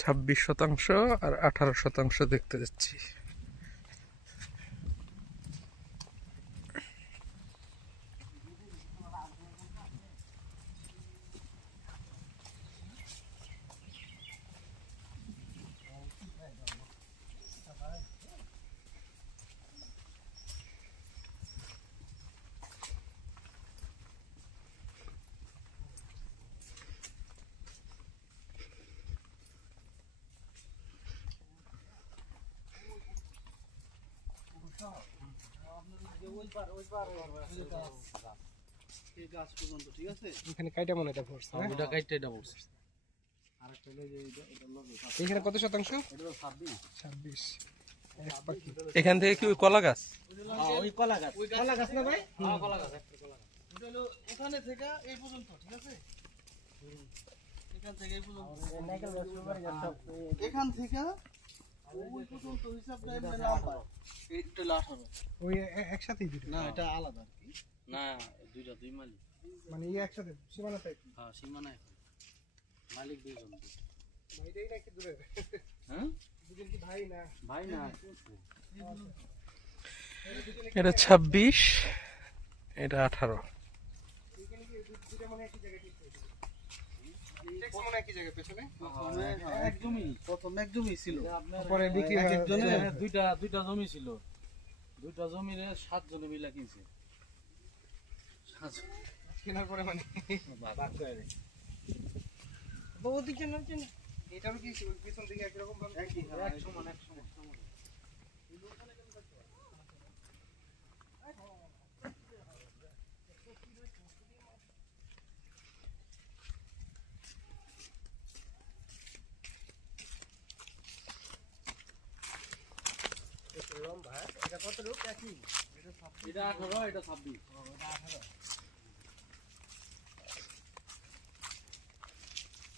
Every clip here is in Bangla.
26% আর 18% দেখতে যাচ্ছি। এখানে কাইটা মনে এটা পড়ছে না? এটা কাইটা এটা পড়ছে। এখানে কত শতাংশ? 26। এক পাখি। এখান থেকে কি ওই কলা গাছ? ওই কলা গাছ। কলা গাছ না ভাই? হ্যাঁ কলা গাছ, একটা কলা গাছ। এটা হলো ওখানে থেকে এই পর্যন্ত, ঠিক আছে? এখান থেকে এই পর্যন্ত। এখান থেকে ওই পর্যন্ত হিসাবটা এমনি লম্বা। এইটা হলো 18। ওই একসাথেই দুটো। না, এটা আলাদা আর কি। না, দুইটা দুই মালিক। মানে একসাথে সীমানা টাইপ। হ্যাঁ সীমানায় মালিক দুইজন। ভাইটাই নাকি দূরে? হ্যাঁ দুজন কি ভাই না? ভাই না, এটা 26, এটা 18। এখানে কি দুটো মনে একই জায়গায় ঠিক হয়েছে? ট্যাক্স মনে একই জায়গায় পেছনে? প্রথম এক জমি ছিল। পরে বিক্রি হয় একজনের দুইটা জমি ছিল। দুইটা জমির 7 জনে মিলা কিনছে। কেনার পরে মানে ভাগ করে রে। বহুত দিকে না কেন? এটারও কি পিছন দিকে একই রকম ভাবে? একই, এক সমান। এটা কত রূপ একই? এটা 18, এটা 26।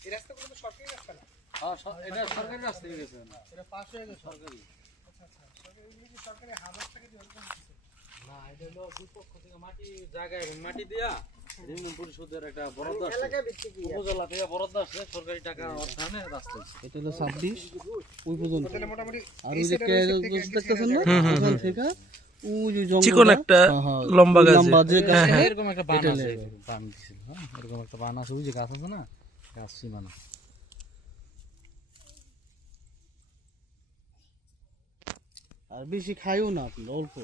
এই রাস্তাগুলো তো সরকারি রাস্তা না? হ্যাঁ এটা সরকারি রাস্তা হয়ে গেছে না। এটা পাশ হয়ে গেছে। সরকারি আচ্ছা আচ্ছা, সরকারি কি সরকারি হাজার টাকা দিয়ে ওরকম দিচ্ছে? না, এটা হলো দুই পক্ষ থেকে জায়গায় মাটি দেয়া রেভিনিউ পরিষদের একটা বরাদ্দ আছে। এলাকায় ভিত্তিক কি? উপজেলা থেকে বরাদ্দ আছে, সরকারি টাকা অর্থায়নে রাস্তা হচ্ছে। এটা হলো 26 ওই পর্যন্ত। তাহলে মোটামুটি আর এই ওই যে সাইডের দেখতেছেন না, হুম, ওখান হুম। থেকে ওই যে জঙ্গলটা, চিকন একটা হ্যাঁ, লম্বা গাছ। লম্বা যে হ্যাঁ, গাছ, হ্যাঁ। এরকম একটা বান এটা আছে, লেগে। বান দিছিল। হ্যাঁ এরকম একটা বান আছে, ওই যে গাছ আছে না, গাছ সীমানা। আর বেশি খাইও না আপনি, অল্প।